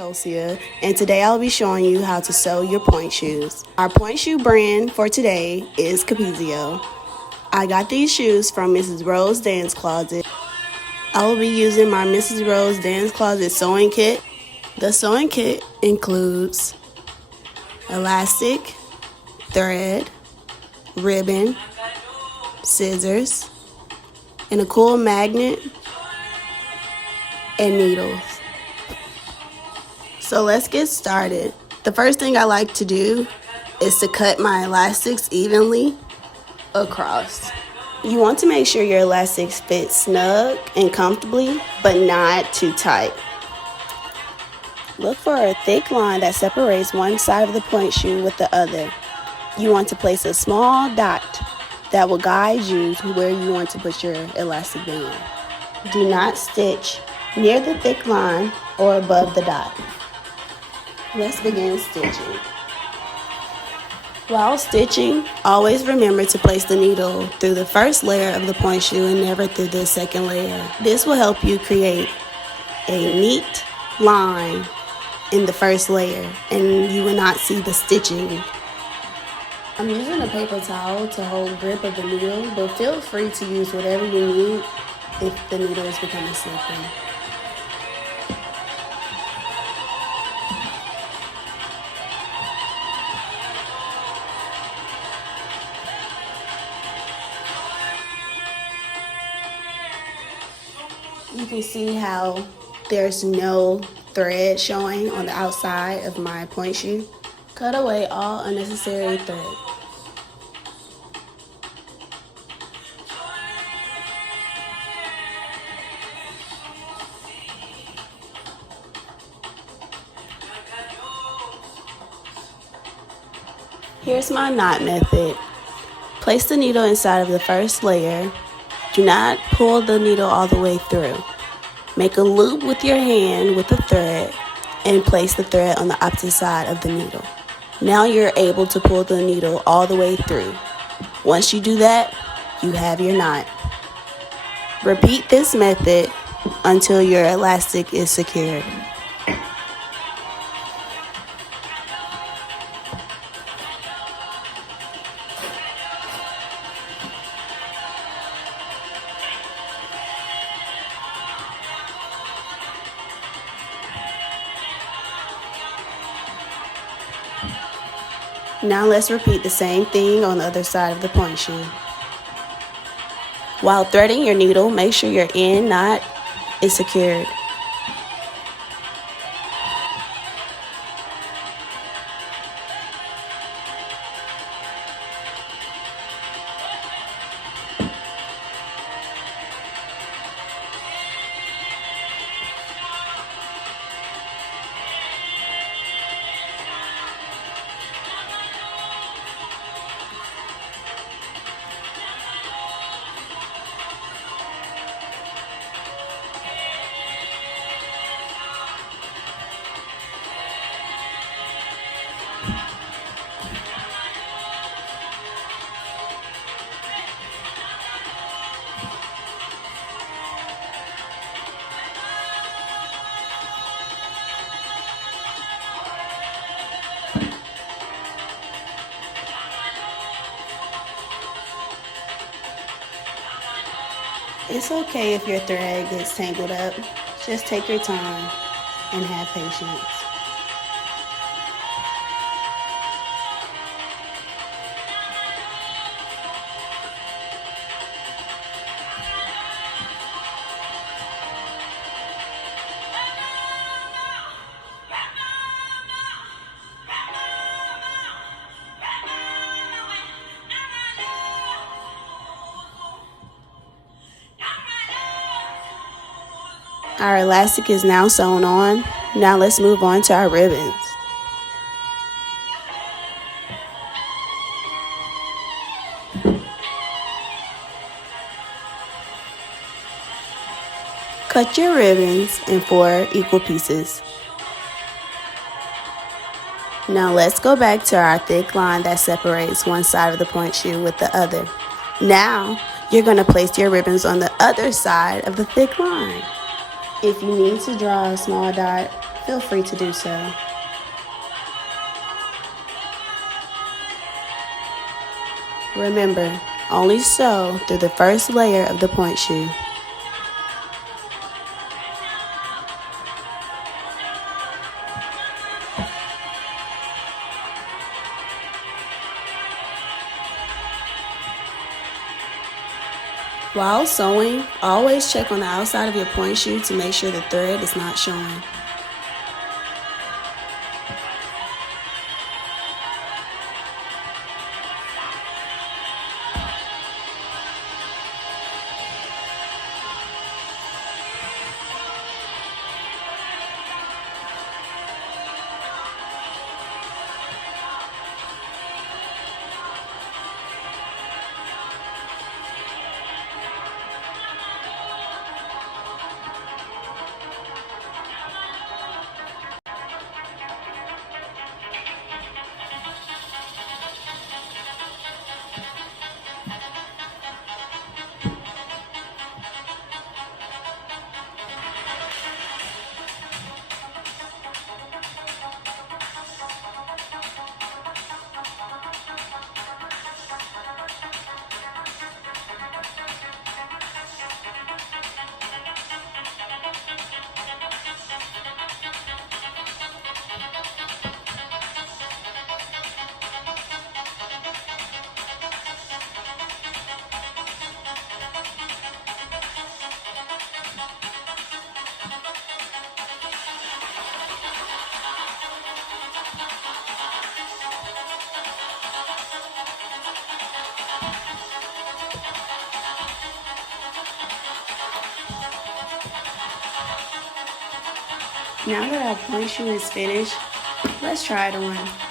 Chelsea, and today I'll be showing you how to sew your pointe shoes. Our pointe shoe brand for today is Capizio. I got these shoes from Mrs. Rose Dance Closet. I will be using my Mrs. Rose Dance Closet sewing kit. The sewing kit includes elastic, thread, ribbon, scissors, and a cool magnet and needles. So let's get started. The first thing I like to do is to cut my elastics evenly across. You want to make sure your elastics fit snug and comfortably, but not too tight. Look for a thick line that separates one side of the pointe shoe with the other. You want to place a small dot that will guide you to where you want to put your elastic band. Do not stitch near the thick line or above the dot. Let's begin stitching. While stitching, always remember to place the needle through the first layer of the pointe shoe and never through the second layer. This will help you create a neat line in the first layer and you will not see the stitching. I'm using a paper towel to hold grip of the needle, but feel free to use whatever you need if the needle is becoming slippery. You can see how there's no thread showing on the outside of my pointe shoe. Cut away all unnecessary thread. Here's my knot method. Place the needle inside of the first layer. Do not pull the needle all the way through. Make a loop with your hand with the thread and place the thread on the opposite side of the needle. Now you're able to pull the needle all the way through. Once you do that, you have your knot. Repeat this method until your elastic is secured. Now let's repeat the same thing on the other side of the pointe shoe. While threading your needle, make sure your end knot is secured. It's okay if your thread gets tangled up. Just take your time and have patience. Our elastic is now sewn on. Now let's move on to our ribbons. Cut your ribbons in 4 equal pieces. Now let's go back to our thick line that separates one side of the pointe shoe with the other. Now you're going to place your ribbons on the other side of the thick line. If you need to draw a small dot feel free to do so. Remember, only sew through the first layer of the pointe shoe. While sewing, always check on the outside of your pointe shoe to make sure the thread is not showing. Now that our pointe shoe is finished, let's try it on.